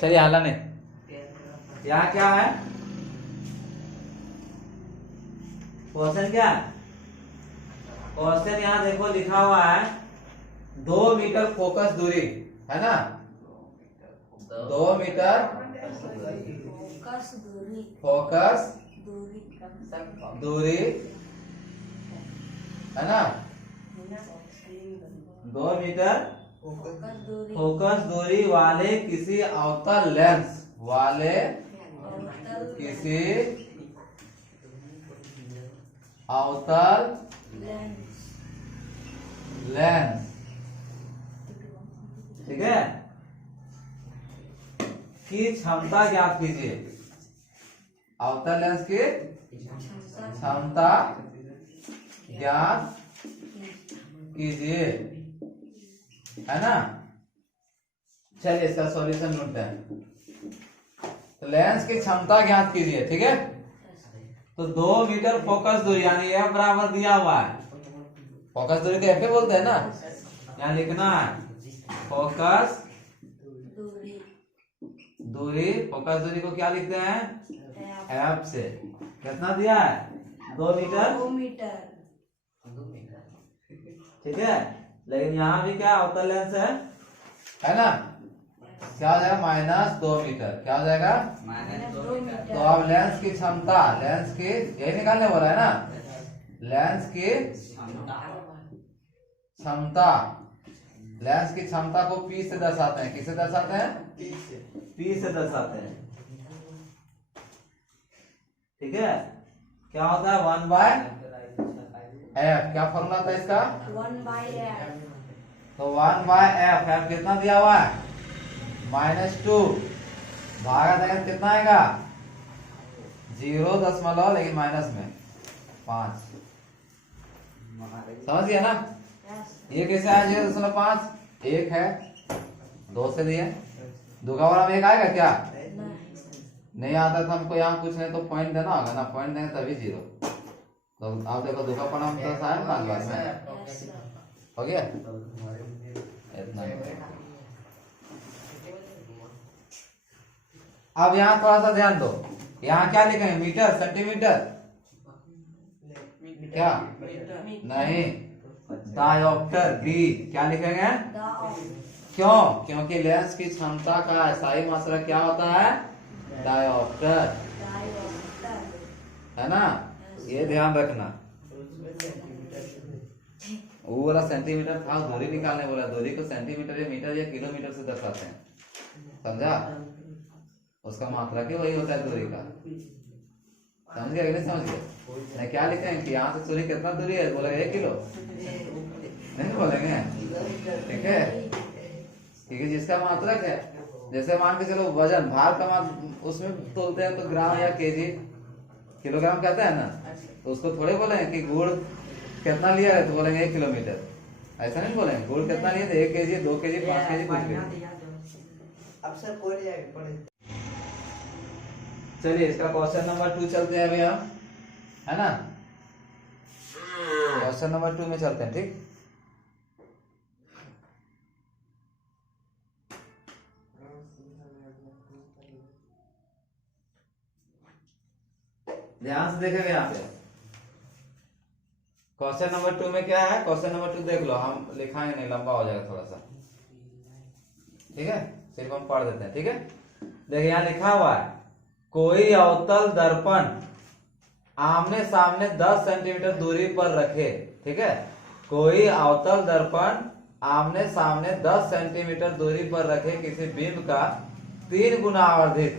चलिए हाला नहीं, यहाँ क्या है क्वेश्चन, क्या है क्वेश्चन, यहाँ देखो लिखा हुआ है 2 मीटर फोकस दूरी, है ना, 2 मीटर फोकस दूरी, है ना, 2 मीटर फोकस दूरी वाले किसी अवतल लेंस वाले किसी अवतल लेंस, ठीक है, की क्षमता ज्ञात कीजिए। अवतल लेंस की क्षमता ज्ञात कीजिए, है ना। चलिए इसका सॉल्यूशन ढूंढते हैं। तो लेंस की क्षमता ज्ञात कीजिए, ठीक है। तो 2 मीटर फोकस दूरी यानी F बराबर दिया हुआ है, फोकस दूरी को F ही बोलते हैं ना, यहाँ लिखना है फोकस दूरी, फोकस दूरी को क्या लिखते हैं F से, कितना दिया है 2 मीटर, ठीक है। लेकिन यहाँ भी क्या अवतल लेंस है ना, क्या हो जाएगा -2 मीटर, क्या हो जाएगा -2 मीटर। तो अब लेंस की क्षमता, लेंस की यही निकालने बोला है ना, लेंस की क्षमता, लेंस की क्षमता को P से दर्शाते हैं, किससे दर्शाते हैं P से दर्शाते हैं, ठीक है। क्या होता है 1/f, क्या फॉर्मूला था इसका 1/f, तो 1/f, f कितना दिया हुआ है -2, भागा देंगे कितना आएगा 0 लेकिन माइनस में 5, समझ गया ना। ये कैसे आया 0.5, 1 है 2 से दिए, 2 का बराबर 1 आएगा क्या, नहीं आता तो हमको यहाँ कुछ नहीं तो पॉइंट देना होगा ना, पॉइंट देंगे तभी 0। तो आप देखो 2 का पढ़ा तो साइन 5 बार में हो गया, इतना। अब यहाँ थोड़ा सा ध्यान दो, यहाँ क्या लिखेंगे मीटर सेंटीमीटर, क्या नहीं, डायोप्टर डी, क्या लिखेंगे, क्यों, क्योंकि लेंस की क्षमता का स्थायी मात्रा क्या होता है डायोप्टर, है ना, ये ध्यान रखना। वो वाला सेंटीमीटर था, दूरी निकालने बोला, दूरी को सेंटीमीटर या मीटर या किलोमीटर से दर्शाते हैं, समझा, उसका मात्रा के वही होता है दूरी का, समझ गया कि नहीं समझ गया। क्या लिखेंगे कि यहाँ से सूर्य कितना दूरी है, बोलेगा 1 किलो, नहीं बोलेंगे, ठीक है, क्योंकि जिसका मात्रक है, जैसे मान के चलो वजन, भार का उसमें तोलते हैं तो ग्राम या केजी, किलोग्राम कहते हैं ना, तो उसको थोड़े बोलेंगे कि गुड़ कितना लिया है, तो बोलेंगे 1 किलोमीटर, ऐसा नहीं बोलेंगे, गुड़ कितना लिया तो 1 केजी 2 केजी 5 केजी कुछ भी। चलिए इसका क्वेश्चन नंबर 2 चलते हैं अभी हम, है ना, क्वेश्चन नंबर 2 में चलते हैं, ठीक। ध्यान से देखेंगे यहाँ पे क्वेश्चन नंबर 2 में क्या है, क्वेश्चन नंबर 2 देख लो, हम लिखाएंगे नहीं, लंबा हो जाएगा थोड़ा सा, ठीक है, सिर्फ हम पढ़ देते हैं, ठीक है। देखिए यहाँ लिखा हुआ है कोई अवतल दर्पण आमने सामने 10 सेंटीमीटर दूरी पर रखे, ठीक है, कोई अवतल दर्पण आमने सामने 10 सेंटीमीटर दूरी पर रखे किसी बिंब का 3 गुना आवर्धित,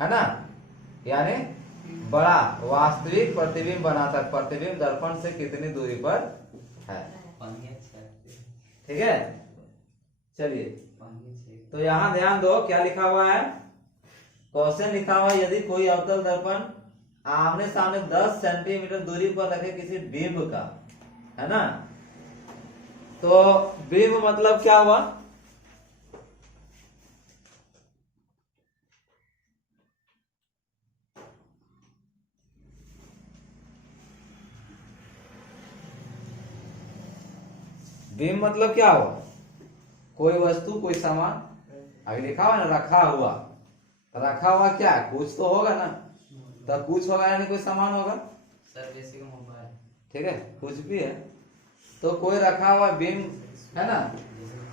है ना, यानी बड़ा वास्तविक प्रतिबिंब बनाता है, प्रतिबिंब दर्पण से कितनी दूरी पर है, ठीक है। चलिए तो यहाँ ध्यान दो क्या लिखा हुआ है, क्वेश्चन लिखा हुआ है यदि कोई अवतल दर्पण आमने सामने 10 सेंटीमीटर दूरी पर रखे किसी बिंब का, है ना, तो बिंब मतलब क्या हुआ, बिंब मतलब क्या हुआ, कोई वस्तु कोई सामान आगे लिखा हुआ ना रखा हुआ, तो रखा हुआ क्या है, कुछ तो होगा ना, तो कुछ होगा यानी कोई सामान होगा सर जैसे कि मोबाइल। ठीक है, कुछ भी है तो कोई रखा हुआ बीम है ना,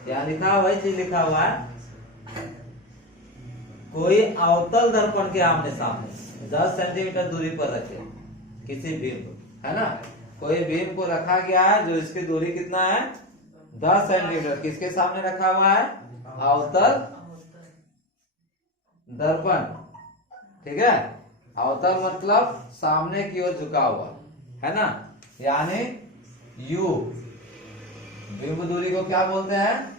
यहाँ लिखा हुआ वही चीज लिखा हुआ है, कोई अवतल दर्पण के आमने सामने 10 सेंटीमीटर दूरी पर रखे किसी बीम को, है ना, कोई बीम को रखा गया है जो इसकी दूरी कितना है 10 सेंटीमीटर, किसके सामने रखा हुआ है, अवतल दर्पण, ठीक है, अवतल मतलब सामने की ओर झुका हुआ, है ना, यानी यू, बिंब दूरी को क्या बोलते हैं,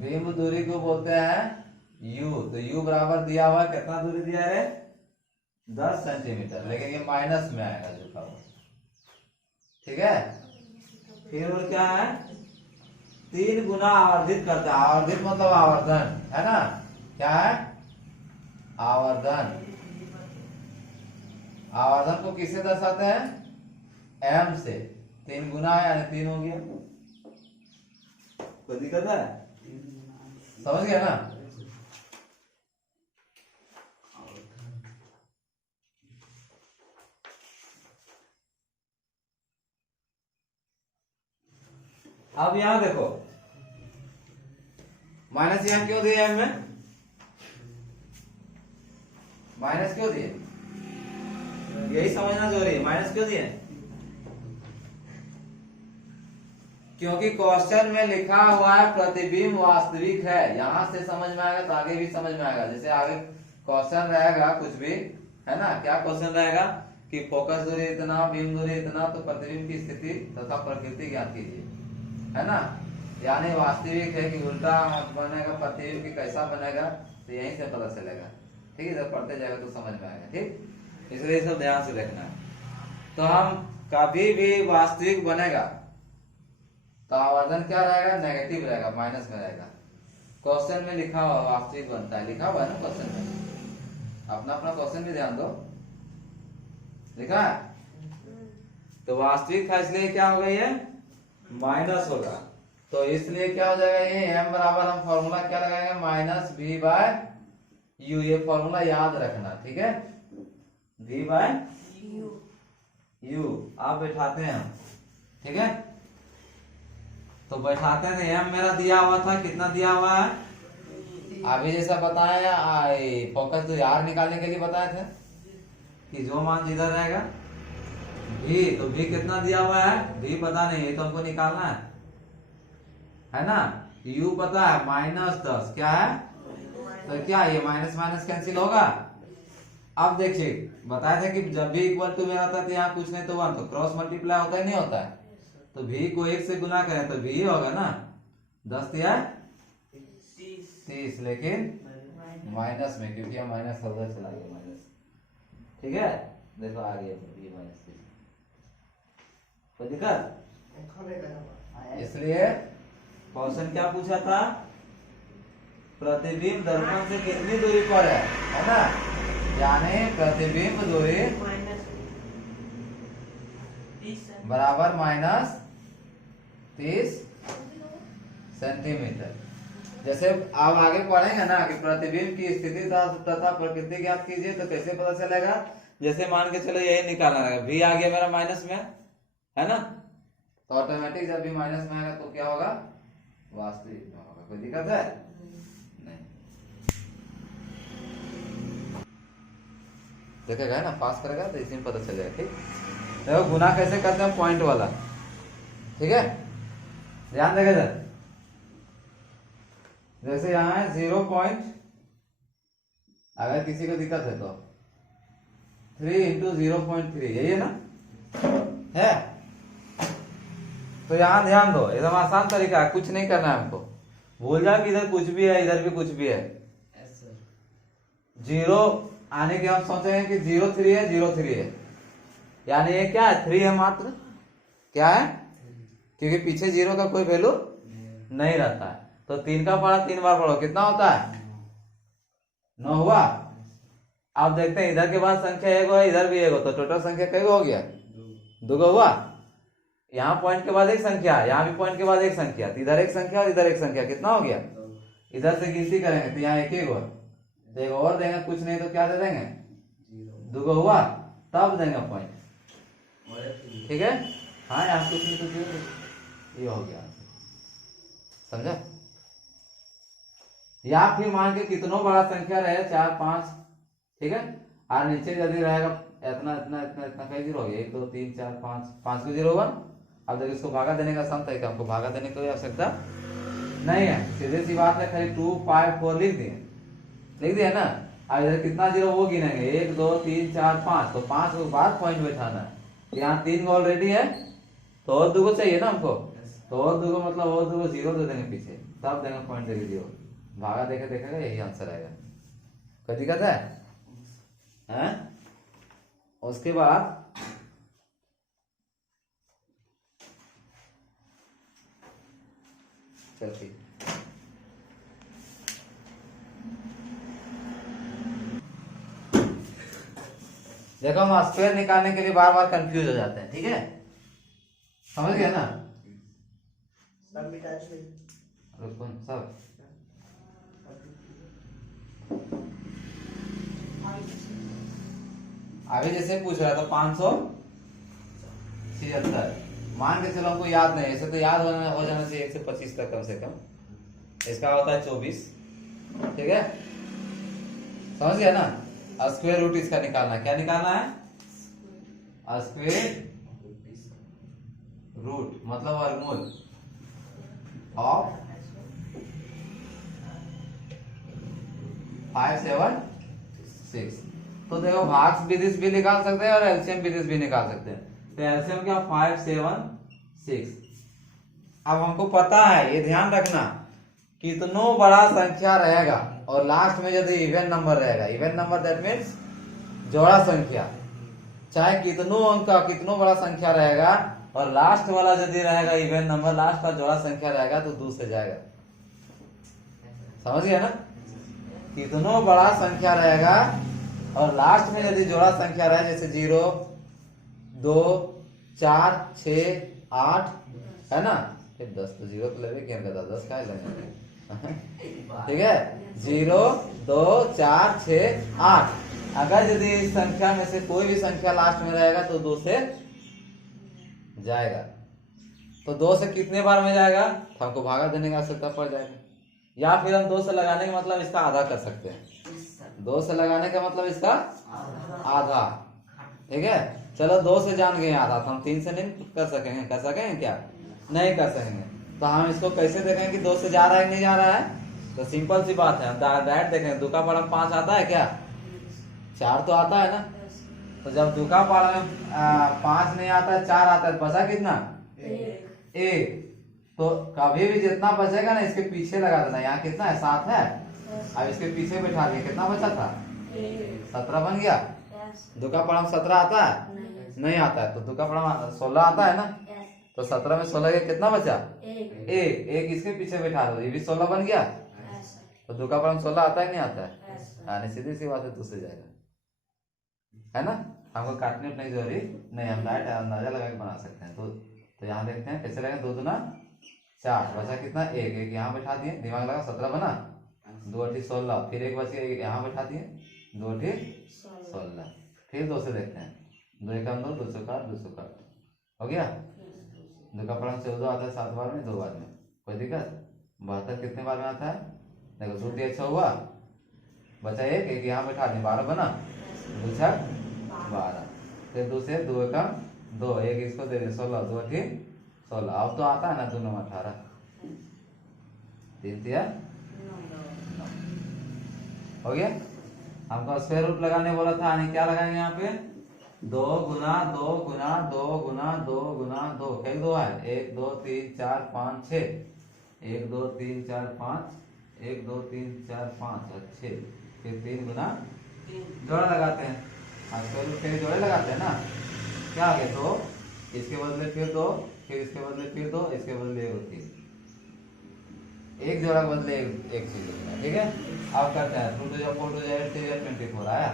बिंब दूरी को बोलते हैं यू, तो यू बराबर दिया हुआ कितना दूरी दिया है 10 सेंटीमीटर, लेकिन ये माइनस में आएगा झुका हुआ, ठीक है, फिर और क्या है 3 गुना आवर्धित करता है, आवर्धित मतलब आवर्धन, है ना, क्या है आवर्धन, आवर्धन को किससे दर्शाते हैं एम से, 3 गुना है यानी 3 हो गया, कोई दिक्कत है, समझ गया ना। अब यहां देखो माइनस यहां क्यों दिए एम में, माइनस क्यों दिए, यही समझना जरूरी है, माइनस क्यों दिए, क्योंकि क्वेश्चन में लिखा हुआ है प्रतिबिंब वास्तविक है, यहां से समझ में आएगा तो आगे भी समझ में आएगा, जैसे आगे क्वेश्चन रहेगा कुछ भी, है ना, क्या क्वेश्चन रहेगा कि फोकस दूरी इतना, बीम दूरी इतना, तो प्रतिबिंब की स्थिति तथा प्रकृति ज्ञात कीजिए, है ना, यानी वास्तविक है कि उल्टा बनेगा, प्रतिबिंब की कैसा बनेगा, तो यहीं से पता चलेगा, ठीक है, जब पढ़ते जाएगा तो समझ में आएगा, ठीक, इसलिए सब ध्यान से देखना है। तो हम कभी भी वास्तविक बनेगा तो आवर्धन क्या रहेगा, नेगेटिव रहेगा, माइनस में रहेगा, क्वेश्चन में लिखा हुआ वास्तविक बनता है, लिखा हुआ है ना क्वेश्चन में, अपना अपना क्वेश्चन भी ध्यान दो, लिखा है, तो वास्तविक था इसलिए क्या होगा ये माइनस होगा, तो इसलिए क्या हो जाएगा ये एम बराबर, हम फॉर्मूला क्या लगाएंगे माइनस वी बाय यू, ये फॉर्मूला याद रखना, ठीक है, वी बाय यू आप बैठाते हैं हम, ठीक है, तो बैठाते हैं, एम मेरा दिया हुआ था, कितना दिया हुआ है, अभी जैसा बताया फोकस तो यार निकालने के लिए बताए थे कि जो मान जिधर रहेगा भी, तो भी कितना दिया हुआ है, भी पता नहीं, ये तो हमको निकालना है ना, यू पता है -10 क्या है, तो क्या ये माइनस माइनस कैंसिल होगा, अब देखिए बताया था कि जब भी इक्वल टू में आता है तो यहाँ कुछ नहीं तो 1, तो क्रॉस मल्टीप्लाई होता ही नहीं होता है, तो भी को 1 से गुना करें तो भी होगा ना, 10 दिया 30, लेकिन माइनस में, क्योंकि यहाँ माइनस उधर चला गया माइनस, ठीक है, देखो आ गया भी -30, कोई दिक्कत, इसलिए क्वेश्चन क्या पूछा था, प्रतिबिंब दर्पण से कितनी दूरी पर है ना, यानी प्रतिबिंब दूरी बराबर -30 सेंटीमीटर, जैसे आप आगे पढ़ेंगे ना कि प्रतिबिंब की स्थिति तथा प्रकृति ज्ञात कीजिए, तो कैसे पता चलेगा, जैसे मान के चलो यही निकालना रहेगा, भी आ गया मेरा माइनस में, है ना, तो ऑटोमेटिक जब भी माइनस में आएगा तो क्या होगा वास्तविक में होगा, कोई दिक्कत है नहीं, देखेगा है ना, पास करेगा तो इसी में पता चलेगा, ठीक, देखो गुना कैसे करते हैं पॉइंट वाला, ठीक है, ध्यान देगा सर, जैसे यहाँ है 0 पॉइंट, अगर किसी को दिक्कत है तो 3 × 0.3 यही है ना, है, तो यहाँ ध्यान दो, एकदम आसान तरीका है, कुछ नहीं करना है हमको, भूल जाओ कि इधर कुछ भी है इधर भी कुछ भी है, 0 आने के हम सोचेंगे कि 0.3 है 0.3 है, यानी ये क्या है 3 है मात्र, क्या है, क्योंकि पीछे 0 का कोई वैल्यू नहीं रहता है, तो 3 का पढ़ा 3 बार पढ़ो कितना होता है 9 हुआ, आप देखते हैं इधर के बाद संख्या 1 है इधर भी 1 हो, तो टोटल संख्या कई हो गया 2 हुआ, यहाँ पॉइंट के बाद एक संख्या, यहाँ भी पॉइंट के बाद एक संख्या, तो इधर एक संख्या और इधर एक संख्या, कितना हो गया इधर से गिनती करेंगे तो यहाँ एक गो, तो एक और देंगे, कुछ नहीं तो क्या दे देंगे, दुगो हुआ तब देंगे पॉइंट, ठीक है। हाँ यहाँ कुछ नहीं तो ये हो गया, समझा। या फिर मान के कितनों बड़ा संख्या रहे 4 5, ठीक है, और नीचे यदि रहेगा इतना इतना इतना इतना कई जीरो हो गया, 1 2 3 4 5, 5 को जीरो 1। अब देखो इसको भागा देने का आसान तरीका, हमको भागा देने की कोई आवश्यकता नहीं है, सीधे सी बात है, खाली 2 5 4 लिख दिए ना। अब इधर कितना जीरो वो गिनेंगे, 1 2 3 4 5, तो 5 के बाद पॉइंट बैठाना है। यहाँ 3 गो ऑलरेडी है, तो और 2 गो चाहिए ना हमको, तो और 2 गो मतलब और 2 गो जीरो दे देंगे पीछे, तब देंगे पॉइंट देके जीरो। भागा देखे देखेगा, यही आंसर आएगा। कोई दिक्कत है हैं? उसके बाद चल ठीक, देखो हम स्क्वायर निकालने के लिए बार बार कंफ्यूज हो जाते हैं, ठीक है, समझ गए ना। रुको सब आगे जैसे पूछ रहा था 576, मान के चलो हमको याद नहीं, ऐसे तो याद हो जाना चाहिए 1 से 25 तक कम से कम, इसका होता है 24, ठीक है, समझ गया ना। स्क्वायर रूट इसका निकालना है, क्या निकालना है, स्क्वायर रूट मतलब वर्गमूल ऑफ 576। तो देखो भाग विदिश भी निकाल सकते हैं और एलसीएम विदिश भी निकाल सकते हैं। तो एलसीएम क्या 576। अब हमको पता है, ये ध्यान रखना, कितनों बड़ा संख्या रहेगा और लास्ट में यदि इवन नंबर रहेगा, इवन नंबर दैट मीन्स जोड़ा संख्या, चाहे कितनों अंक का कितनों बड़ा संख्या रहेगा और लास्ट वाला यदि रहेगा इवन नंबर, लास्ट का जोड़ा संख्या रहेगा तो 2 से जाएगा, समझ गया ना। कितनों बड़ा संख्या रहेगा और लास्ट में यदि जोड़ा संख्या रहे, जैसे 0 2 4 6 8 है ना, फिर 10 तो 0 तो लेवे क्या कहता 10 का लेंगे, ठीक है, 0 2 4 6 8। अगर यदि इस संख्या में से कोई भी संख्या लास्ट में रहेगा तो 2 से जाएगा। तो 2 से कितने बार में जाएगा, तो हमको भागा देने की आवश्यकता पड़ जाएगी, या फिर हम 2 से लगाने का मतलब इसका आधा कर सकते हैं। 2 से लगाने का मतलब इसका आधा, ठीक है। चलो 2 से जान गए आधा, तो हम 3 से नहीं कर सकेंगे, कर सकेंगे क्या, नहीं कर सकेंगे। तो हम इसको कैसे देखेंगे कि 2 से जा रहा है कि नहीं जा रहा है, तो सिंपल सी बात है, हम डायरेक्ट देखेंगे। दुका पाड़ा में 5 आता है क्या, 4 तो आता है ना। तो जब दुका पाड़ा में 5 नहीं आता है, 4 आता है, तो बचा कितना, 1। तो कभी भी जितना बचेगा ना इसके पीछे लगा देना। यहाँ कितना है, 7 है, अब इसके पीछे बैठा दिया, कितना बचा था, 17 बन गया। दुका पाड़ा में 17 आता है, नहीं आता है, तो दुका पाड़ा में 16 आता है ना। तो 17 में 16 के कितना बचा, 1 इसके पीछे बैठा दो, ये भी 16 बन गया। तो दुका पाड़ा में 16 आता है, नहीं आता है, यानी सीधी सी बात है, 2 से जाएगा, है ना। हमको काटने उठने की जरूरी नहीं, हम डायरेक्ट अंदाजा लगा के बना सकते हैं। तो यहाँ देखते हैं कैसे लगेगा, 2 दूना 4, बचा कितना, 1 यहाँ बैठा दिए, दिमाग लगा, 17 बना, 2 8 16, फिर 1 बच गया, यहाँ बैठा दिए, 2 8 16, फिर 2 से देखते हैं, 2 1 2 2 2 हो गया। दुका पाड़ा में 14 आता है, 7 बार में, 2 बार में, कोई दिक्कत। 72 कितने बार में आता है, देखो 2 3 6 हुआ, बचा 1 यहाँ बैठा दिए, 12 बना, 2 6 12, फिर 2 से 2 1 2, 1 इसको दे दे, 16 2 8 16। अब तो आता है ना 2 9 18, 3 3 9 हो गया। हमको स्क्वायर रूट लगाने बोला था, यानी क्या लगाएंगे यहाँ पे, 2 गुना 2 गुना 2 गुना 2 गुना 2, कई 2 है, 1 2 3 4 5 6, 1 2 3 4 5, 1 2 3 4 5 और 6, फिर 3 गुना जोड़ा लगाते हैं, स्क्वायर रूट के जोड़े लगाते हैं ना। क्या आ गया, 2 इसके बदले फिर 2, फिर इसके बदले फिर 2, इसके बदले 1 होती है, एक जोड़ा के बदले एक चीज होता है, ठीक है। अब करते हैं 2 2 4 2 8 3 24 आया,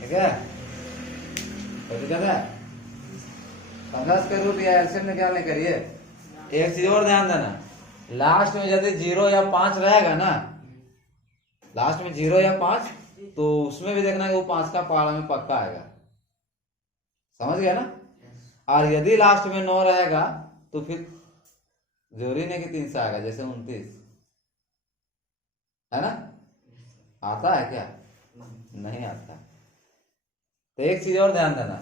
ठीक है। तो दिक्कत है, 15 स्क्वायर रूट या एलसीएम निकालने करिए, एक चीज और ध्यान देना, लास्ट में यदि 0 या 5 रहेगा ना, लास्ट में 0 या 5, तो उसमें भी देखना कि वो 5 का पहाड़ा में पक्का आएगा, समझ गया ना। और यदि लास्ट में 9 रहेगा तो फिर जरूरी नहीं कि 3 से आएगा, जैसे 29 है ना, आता है क्या, नहीं आता। तो एक चीज और ध्यान देना,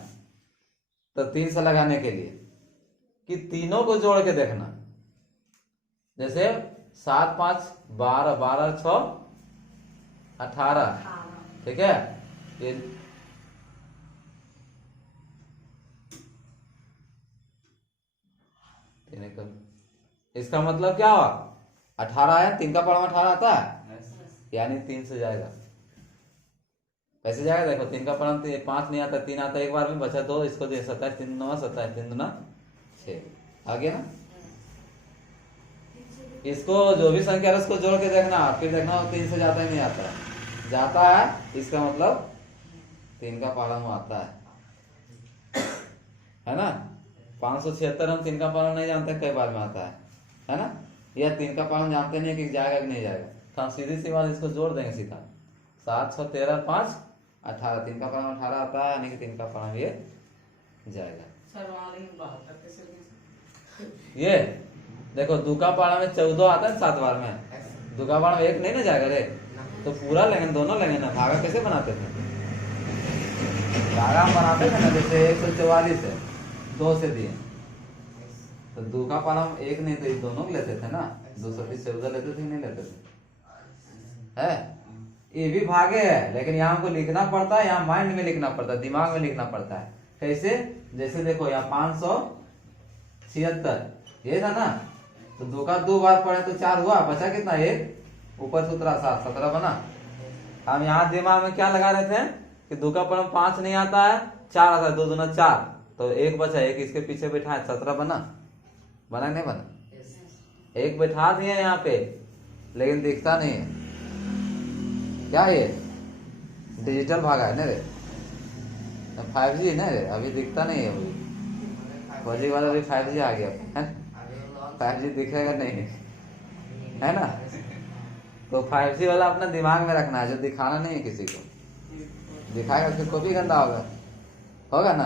तो 3 से लगाने के लिए कि तीनों को जोड़ के देखना, जैसे 7 5 12 12 6 18, ठीक है। ये इसका मतलब क्या हुआ, 18 आया, 3 का पढ़ा 18 आता है, यानी 3 से जाएगा। कैसे जाएगा देखो, 3 का पढ़ा 5 नहीं आता, 3 आता एक बार में, बचा 2, इसको दे 27 3 9 27 3 2 6 आ गया ना। इसको जो भी संख्या है उसको जोड़ के देखना, फिर देखना 3 से जाता है नहीं आता है, जाता है इसका मतलब 3 का पहाड़ा में आता है ना। 576 हम 3 का पहाड़ा नहीं जानते कई बार में आता है ना। यह 3 का पहाड़ा जानते नहीं कि जाएगा कि नहीं जाएगा, तो हम सीधी सी बात इसको जोड़ देंगे सीधा, 7 6 13 5 18, 3 का पहाड़ा में 18 आता है, यानी कि 3 का पहाड़ा में ये जाएगा। ये देखो 2 का पहाड़ा में 14 आता है 7 बार में, 2 का पहाड़ा में 1 नहीं ना जाएगा रे, तो पूरा लेंगे, दोनों लेंगे ना। भागा कैसे बनाते थे, भागा हम बनाते थे ना, जैसे 144 है 2 से दिए, तो 2 का पहाड़ा हम 1 नहीं, तो इस दोनों को लेते थे ना, 230 14 लेते थे नहीं लेते थे, है। ये भी भागे है, लेकिन यहाँ हमको लिखना पड़ता है, यहाँ माइंड में लिखना पड़ता है, दिमाग में लिखना पड़ता है। कैसे, जैसे देखो यहाँ 576 ये था ना, तो 2 का 2 बार पढ़े तो 4 हुआ, बचा कितना 1, ऊपर सूत्रा 7 17 बना। हम यहाँ दिमाग में क्या लगा रहे थे कि 2 का पढ़े 5 नहीं आता है, 4 आता है, 2 दूना 4, तो 1 बचा, 1 इसके पीछे बैठा है, 17 बना, बना नहीं बना, 1 बैठा दिए यहाँ पे, लेकिन दिखता नहीं है, क्या ये डिजिटल भागा है ना रे, 5G ना रे, अभी दिखता नहीं है, अभी 4G वाला भी 5G आ गया है, 5G दिखेगा नहीं है ना। तो 5G वाला अपना दिमाग में रखना है, जो दिखाना नहीं है किसी को, दिखाएगा फिर को भी गंदा होगा ना,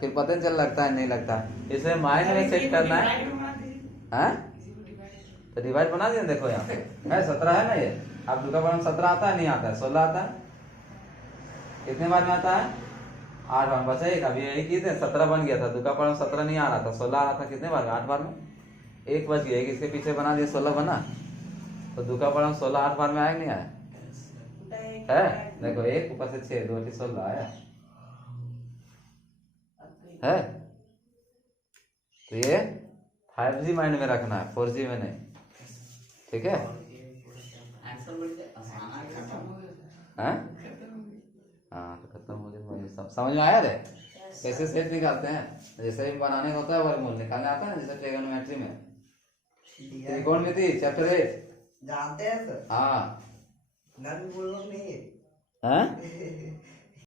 फिर पता नहीं चल लगता है नहीं लगता, इसे माइंड में सेट करना है। तो डिवाइड बना दिया, देखो यहाँ पे है 17 है ना ये, अब 2 का पहाड़ा 17 आता है नहीं आता है, 16 आता है, कितने बार में आता है 8 बार, बचा एक, अभी यही की थे 17 बन गया था, 2 का पहाड़ा 17 नहीं आ रहा था, 16 आ रहा था, कितने बार में 8 बार में, 1 बच गया, 1 इसके पीछे बना दिया 16 बना, तो 2 का पहाड़ा 16 8 बार में आया नहीं आया है, देखो 1 ऊपर से 6 2 16 आया है। तो ये 5G माइंड में रखना है, 4G में नहीं, ठीक है। हाँ तो खत्म हो गया, सब समझ में आया रे, कैसे सेट निकालते हैं, जैसे भी बनाने का होता है वर्गमूल निकालने आता है ना, जैसे ट्रिगोनोमेट्री में, त्रिकोणमिति चैप्टर 8 जानते हैं सर, हाँ ना भी बोल लो नहीं है। हैं?